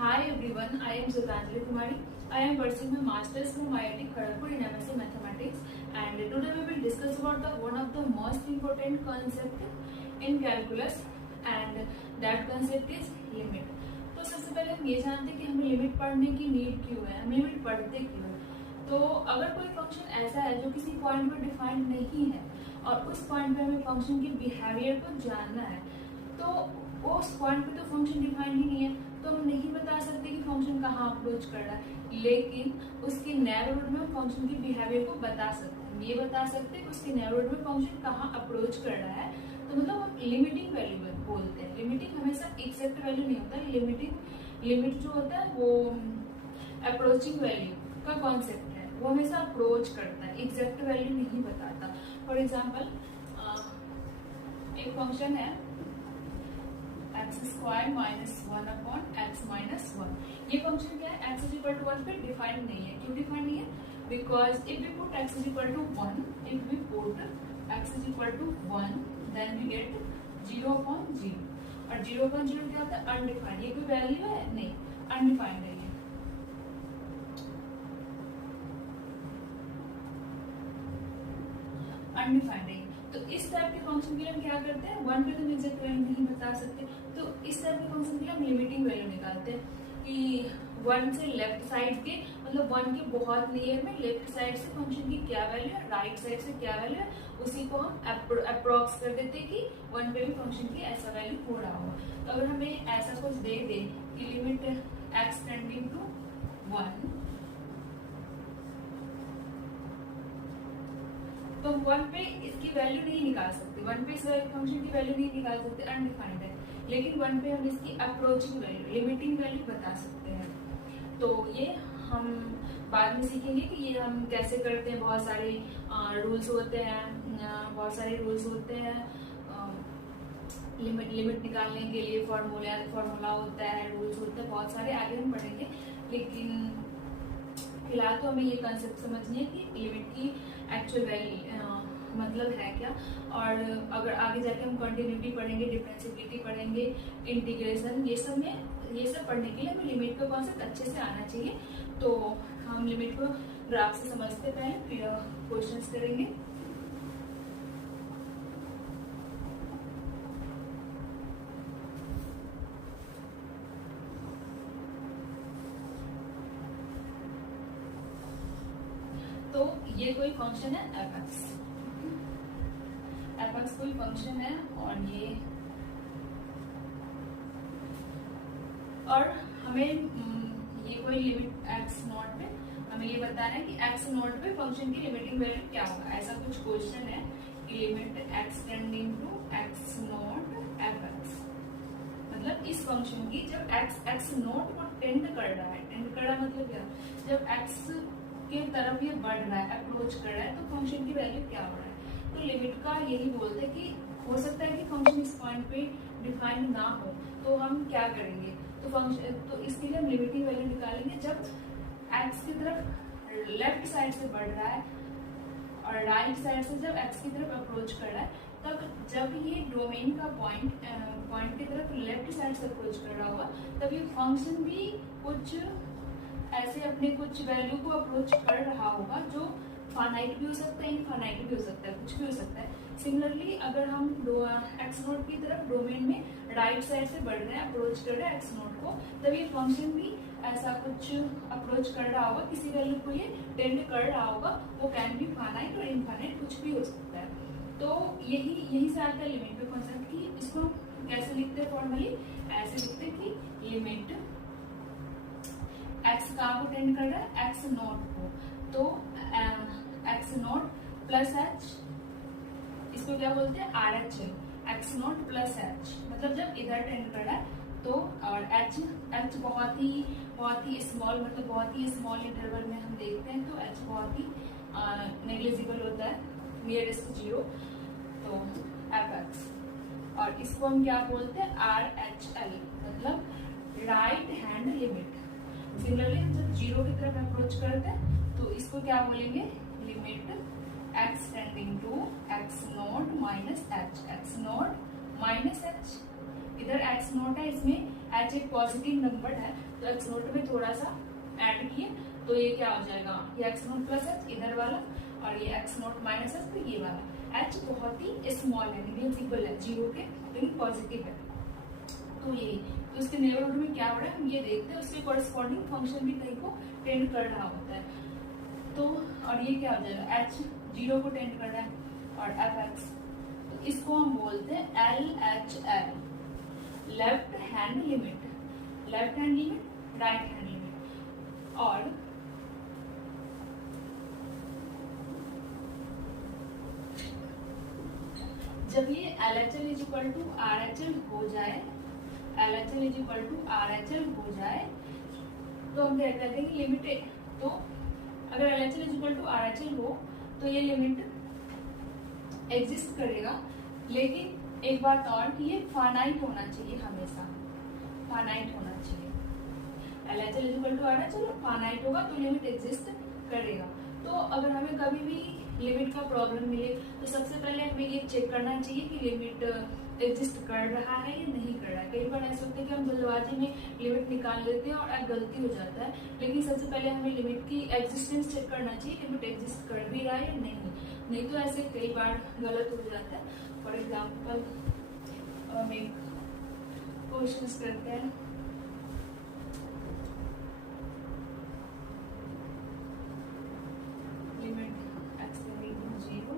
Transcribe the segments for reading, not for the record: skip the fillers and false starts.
Hi everyone, I am Zulfanjali Kumari. I am pursuing my masters from IIT Kharagpur in MSc Mathematics, and today we will discuss about one of the most important concept in calculus, and that concept is limit. तो सबसे पहले हम ये जानते हैं कि हमें limit पढ़ने की नीड क्यों है, हम लिमिट पढ़ते क्यों है। तो अगर कोई फंक्शन ऐसा है जो किसी पॉइंट पर डिफाइंड नहीं है और उस पॉइंट पे हमें फंक्शन के बिहेवियर को जानना है, तो उस पॉइंट पे तो फंक्शन डिफाइंड ही नहीं है, तो हम नहीं बता सकते कि फंक्शन कहाँ अप्रोच कर रहा है। लेकिन उसके नैबरहुड में हम फंक्शन के बिहेवियर को बता सकते हैं। ये बता सकते हैं कि उसके नैबरहुड में फंक्शन कहाँ अप्रोच कर रहा है। तो मतलब हम लिमिटिंग वैल्यू बोलते हैं। लिमिटिंग हमेशा एग्जैक्ट वैल्यू नहीं होता। लिमिट जो होता है वो अप्रोचिंग वैल्यू का कॉन्सेप्ट है, वो हमेशा अप्रोच करता है, एग्जैक्ट वैल्यू नहीं बताता। फॉर एग्जाम्पल एक फंक्शन है x square minus 1 upon x minus 1। ये फंक्शन क्या है, x इज इक्वल टू 1 पे डिफाइंड नहीं है। क्यों डिफाइंड नहीं है? Because if we put x is equal to 1, if we put x is equal to 1 then we get 0 upon 0। और 0 अपॉन 0 क्या होता है? अनडिफाइंड। ये कोई वैल्यू है? नहीं, अनडिफाइंड है। ये अनडिफाइंड है। तो इस टाइप के फंक्शन के लिए हम क्या करते हैं, 1 पे तो हम एग्जैक्ट वैल्यू नहीं बता सकते, तो इस टाइप के फंक्शन के लिए हम लिमिटिंग वैल्यू निकालते हैं कि 1 से लेफ्ट साइड के, मतलब 1 के बहुत नियर में लेफ्ट साइड से फंक्शन की क्या वैल्यू है, राइट साइड से क्या वैल्यू है, उसी को हम अप्रोक्स कर देते हैं कि 1 पे भी फंक्शन की ऐसा वैल्यू हो रहा होगा। तो अगर हमें ऐसा कुछ दे दे कि लिमिट x टेंडिंग टू 1, तो 1 पे इसकी वैल्यू नहीं निकाल सकते, 1 पे इस फंक्शन की वैल्यू नहीं निकाल सकते, अनडिफाइंड है। लेकिन 1 पे हम इसकी अप्रोचिंग वैल्यू, लिमिटिंग वैल्यू बता सकते हैं। तो ये हम बाद में सीखेंगे कि ये हम कैसे करते हैं। बहुत सारे रूल्स होते हैं, लिमिट निकालने के लिए फॉर्मूला होता है, रूल्स होते हैं बहुत सारे, आगे हम पढ़ेंगे। लेकिन फिलहाल तो हमें ये कंसेप्ट समझनी है कि लिमिट की एक्चुअल वैल्यू मतलब है क्या। और अगर आगे जाके हम कंटिन्यूटी पढ़ेंगे, डिफरेंशिएबिलिटी पढ़ेंगे, इंटीग्रेशन, ये सब पढ़ने के लिए हमें लिमिट का कॉन्सेप्ट अच्छे से आना चाहिए। तो हम लिमिट को ग्राफ से समझते पहले, फिर क्वेश्चंस करेंगे। तो ये कोई फंक्शन है एफ एक्स कोई फंक्शन है, और हमें ये कोई लिमिट एक्स नॉट पे हमें ये बताना है कि एक्स नॉट पे फंक्शन की लिमिटिंग वैल्यू क्या होगा। ऐसा कुछ क्वेश्चन है कि limit x tending to x not f x, मतलब इस फंक्शन की जब एक्स नॉट को टेंड कर रहा है, टेंड कर रहा मतलब क्या, जब एक्स के तरफ ये बढ़ रहा है, अप्रोच कर रहा है, तो फंक्शन की वैल्यू क्या हो रहा है। तो लिमिट का यही बोलते हैं कि हो सकता है कि फंक्शन इस पॉइंट पे डिफाइंड ना हो, तो हम क्या करेंगे, तो इसके लिए हम लिमिटिंग वैल्यू निकालेंगे जब एक्स की तरफ लेफ्ट साइड से बढ़ रहा है और राइट साइड से जब एक्स की तरफ अप्रोच कर रहा है, तब जब ये डोमेन का पॉइंट की तरफ लेफ्ट साइड से अप्रोच कर रहा होगा, तब ये फंक्शन भी कुछ ऐसे अपने कुछ वैल्यू को अप्रोच कर रहा होगा, जो फाइनाइट भी हो सकता है, इनफाइनाइट भी हो सकता है, कुछ भी हो सकता है। सिमिलरली अगर हम एक्स नोट की तरफ डोमेन में राइट साइड से बढ़ रहे हैं, अप्रोच कर रहे हैं एक्स नोट को, तब ये फंक्शन भी ऐसा कुछ अप्रोच कर रहा होगा, किसी वैल्यू को ये टेंड कर रहा होगा। वो कैन बी फाइनाइट और इनफाइनाइट, कुछ भी हो सकता है। तो यही से आता है लिमिट पे कॉन्सेप्ट की। इसको कैसे लिखते हैं फॉर्मली, ऐसे लिखते हैं कि लिमिट एक्स कहाँ को टेंड कर रहा है, एक्स नॉट को, तो एक्स नॉट प्लस एच, इसको क्या बोलते हैं, R H, x not plus H, मतलब जब इधर टेंड कर रहा है तो, और एच बहुत ही स्मॉल, मतलब बहुत ही स्मॉल इंटरवल में हम देखते हैं, तो एच बहुत ही नेग्लिजिबल होता है, नियरेस्ट 0, तो एफ एक्स। और इसको हम क्या बोलते हैं, आर एच एल, मतलब राइट हैंड लिमिट। सिमिलरली हम जब 0 की तरफ अप्रोच करते हैं तो इसको क्या बोलेंगे, limit x tending to x naught minus h, x naught minus h. इधर एक्स नॉट है, इसमें एच एक पॉजिटिव नंबर है तो एक्स नोट में थोड़ा सा ऐड किए तो ये क्या हो जाएगा, ये एक्स नोट प्लस एच इधर वाला और ये एक्स नोट माइनस एच तो ये वाला। एच बहुत ही स्मॉल है, निग्लिजिबल है, जीरो के लेकिन पॉजिटिव है तो ये तो इसके नेबरहुड में क्या हो रहा है हम ये देखते हैं, उसके कॉरेस्पॉन्डिंग फंक्शन भी कहीं को टेंड कर रहा होता है तो और ये क्या हो जाएगा, एच जीरो को टेंड कर रहा है और एफ एक्स तो इसको हम बोलते हैं L H L, left hand limit, left hand limit, right hand limit. और जब ये LHL is equal to RHL हो जाए, LHL is equal to RHL हो जाए तो हम क्या कहते हैं लिमिटेड। तो अगर LHL is equal to RHL हो तो ये लिमिट एग्जिस्ट करेगा, लेकिन एक बात और कि ये फाइनाइट होना चाहिए, हमेशा फाइनाइट होना चाहिए। LHL is equal to RHL finite होगा तो लिमिट एग्जिस्ट करेगा। तो अगर हमें कभी भी लिमिट का प्रॉब्लम मिले तो सबसे पहले हमें ये चेक करना चाहिए कि लिमिट एग्जिस्ट कर रहा है या नहीं कर रहा है। कई बार ऐसा होता है कि हम जल्दबाजी में लिमिट निकाल लेते हैं और एक गलती हो जाता है, लेकिन सबसे पहले हमें लिमिट की एग्जिस्टेंस चेक करना चाहिए, लिमिट एग्जिस्ट कर भी रहा है या नहीं तो ऐसे कई बार गलत हो जाता है। फॉर एग्जाम्पल हम एक क्वेश्चन करते हैं, limit x tending to 0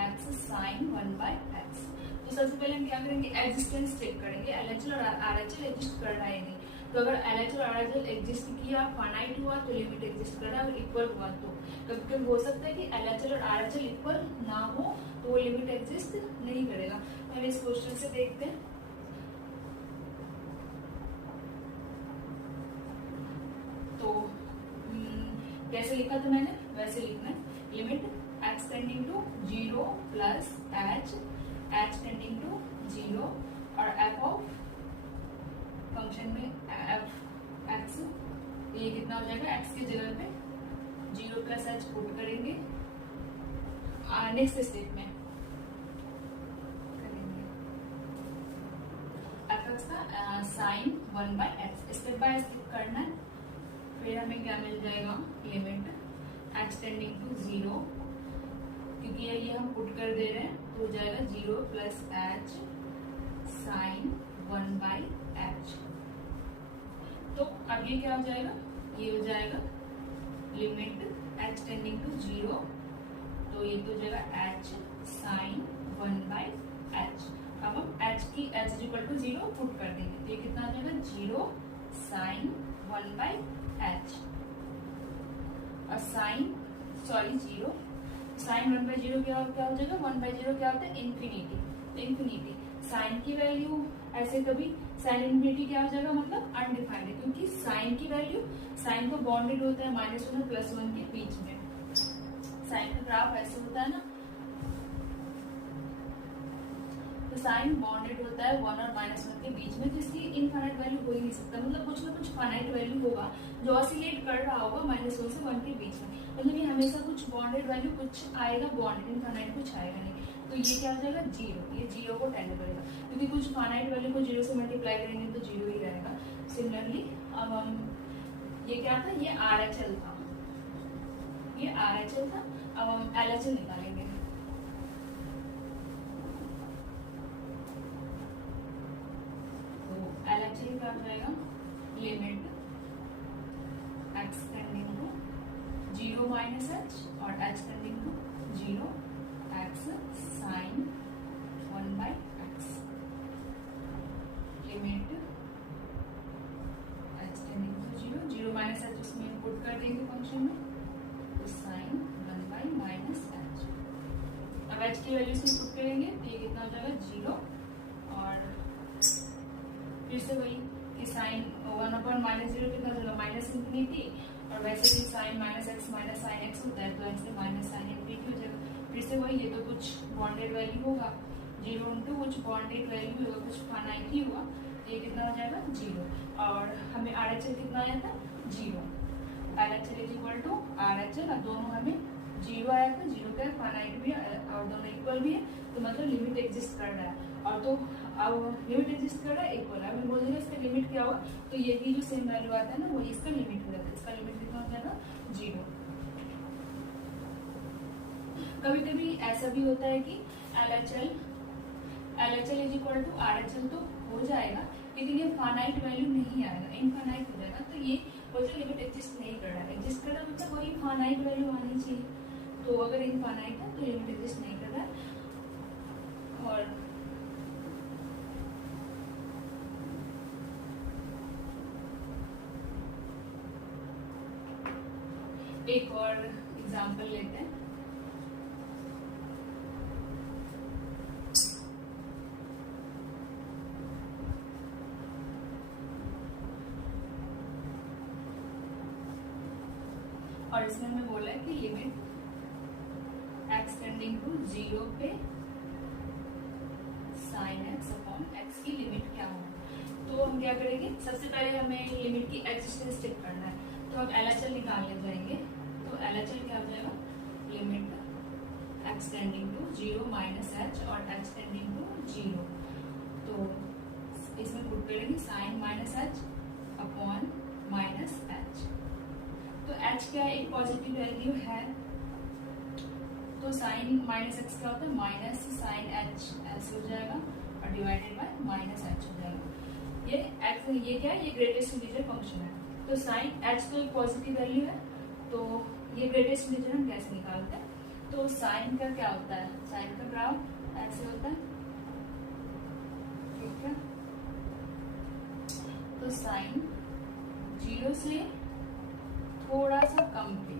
x sin 1 by x। तो सबसे पहले हम क्या करेंगे, एग्जिस्टेंस चेक करेंगे, LHL और RHL एग्जिस्ट कर रहा है नहीं। तो अगर LHL और RHL एग्जिस्ट किया, फाइनाइट हुआ तो लिमिट एग्जिस्ट कर रहा है, अगर इक्वल हुआ तो कभी हो सकता है कि LHL और RHL इक्वल ना हो तो वो लिमिट एग्जिस्ट नहीं करेगा। हम इस क्वेश्चन से देखते हैं। तो कैसे लिखा था मैंने, वैसे लिखना है, limit x tending to 0 plus h tending to 0 और f ऑफ फंक्शन में f x, ये कितना हो जाएगा, x की जगह पे 0 प्लस h पुट करेंगे। नेक्स्ट स्टेप में करेंगे f x का sine 1 by x, step by step करना है। फिर हमें क्या मिल जाएगा, लिमिट x टेंडिंग टू 0, क्योंकि ये हम पुट कर दे रहे हैं तो हो जाएगा 0 plus h sine 1 by h। तो अब ये क्या हो जाएगा, ये हो जाएगा लिमिट h टेंडिंग टू 0, तो ये तो हो जाएगा h साइन 1 बाई h। अब हम h की h इक्वल टू 0 पुट कर देंगे तो ये कितना हो जाएगा, 0 साइन 1 बाई h और साइन 0 साइन 1 बाई 0 क्या हो जाएगा, 1 बाई 0 क्या होता है, इन्फिनिटी। तो इन्फिनिटी साइन की वैल्यू ऐसे कभी साइन इन्फिनिटी क्या हो जाएगा, मतलब अनडिफाइंड है, क्योंकि साइन की वैल्यू, साइन को बॉन्डेड होता है -1 और +1 के बीच में। साइन का ग्राफ ऐसे होता है ना, तो साइन बॉन्डेड होता है 1 और -1 के बीच में, तो इसकी इनफाइनाइट वैल्यू हो ही नहीं सकता, मतलब कुछ ना कुछ फाइनाइट वैल्यू होगा जो ऑसिलेट कर रहा होगा -1 से 1 के बीच में। मतलब ये हमेशा कुछ बॉन्डेड वैल्यू कुछ आएगा, बॉन्डेड इनफाइनाइट कुछ आएगा नहीं। तो ये क्या हो जाएगा, 0, ये 0 को टेंड करेगा, क्योंकि कुछ फाइनाइट वैल्यू को 0 से मल्टीप्लाई करेंगे तो 0 ही रहेगा। सिमिलरली अब हम ये क्या था, ये RHL था, ये RHL था। अब हम LHL निकालेंगे। LHL क्या हो जाएगा, limit x tending to 0 minus h और h tending to 0 x sine 1 by x, limit h tending to 0 minus h उसमें पुट कर देंगे फंक्शन में, तो साइन 1 बाई माइनस h। अब h की वैल्यू इसमें पुट करेंगे तो ये कितना हो जाएगा, 0 और फिर से वही कि साइन 1/-0 कितना होगा, माइनस इन्फिनिटी, और वैसे भी sine -x minus sine x होता है तो x से माइनस साइन इन्फिनिटी हो जाएगा। फिर से वही, ये तो कुछ बॉन्डेड वैल्यू होगा, 0 इंटू कुछ बॉन्डेड वैल्यू होगा, कुछ फाइनाइट ही हुआ, तो ये कितना हो जाएगा, 0। और हमें RHL कितना आया था, 0। LHL is equal to RHL, और दोनों हमें 0 आया था, 0 का फाइनाइट भी है और दोनों इक्वल भी है, तो मतलब लिमिट एग्जिस्ट कर रहा है। और तो अब लिमिट एग्जिस्ट कर रहा है इक्वल है, मैं बोल देंगे इसका लिमिट क्या होगा, तो ये भी जो सेम वैल्यू आता है ना वही इसका लिमिट हो जाता है। इसका लिमिट कितना हो जाएगा 0। कभी कभी ऐसा भी होता है कि LHL is equal to RHL तो हो जाएगा, लेकिन ये फाइनाइट वैल्यू नहीं आएगा, इनफाइनाइट हो जाएगा। तो ये वो जो लिमिट एग्जिस्ट नहीं कर रहा है, एग्जिस्ट कर रहा है मतलब वही फाइनाइट वैल्यू आनी चाहिए। तो अगर इनफाइनाइट है तो लिमिट एग्जिस्ट नहीं कर रहा है। और एक और एग्जांपल लेते हैं। और इसमें हमें बोला है कि लिमिट x टेंडिंग टू 0 पे sin x अपॉन x की लिमिट क्या होगी। तो हम क्या करेंगे, सबसे पहले हमें लिमिट की एग्जिस्टेंस चेक करना है। तो हम LHL निकालने जाएंगे। तो LHL क्या हो जाएगा, limit x tending to 0 minus h और h टेंडिंग टू 0। तो इसमें पुट करेंगे sin minus h upon minus h। तो h क्या है, एक पॉजिटिव वैल्यू है, तो साइन माइनस एक्स क्या होता है, माइनस साइन एच ऐसे हो जाएगा और डिवाइडेड बाय माइनस एच हो जाएगा। ये एक्स ये क्या है, ये ग्रेटेस्ट इंटीजर फंक्शन है। तो साइन एच तो एक पॉजिटिव वैल्यू है, तो ये ग्रेटेस्ट इंटीजर हम कैसे निकालते हैं। तो साइन का क्या होता है, साइन का ग्राफ ऐसे होता है, ठीक है। तो साइन 0 से थोड़ा सा कम पे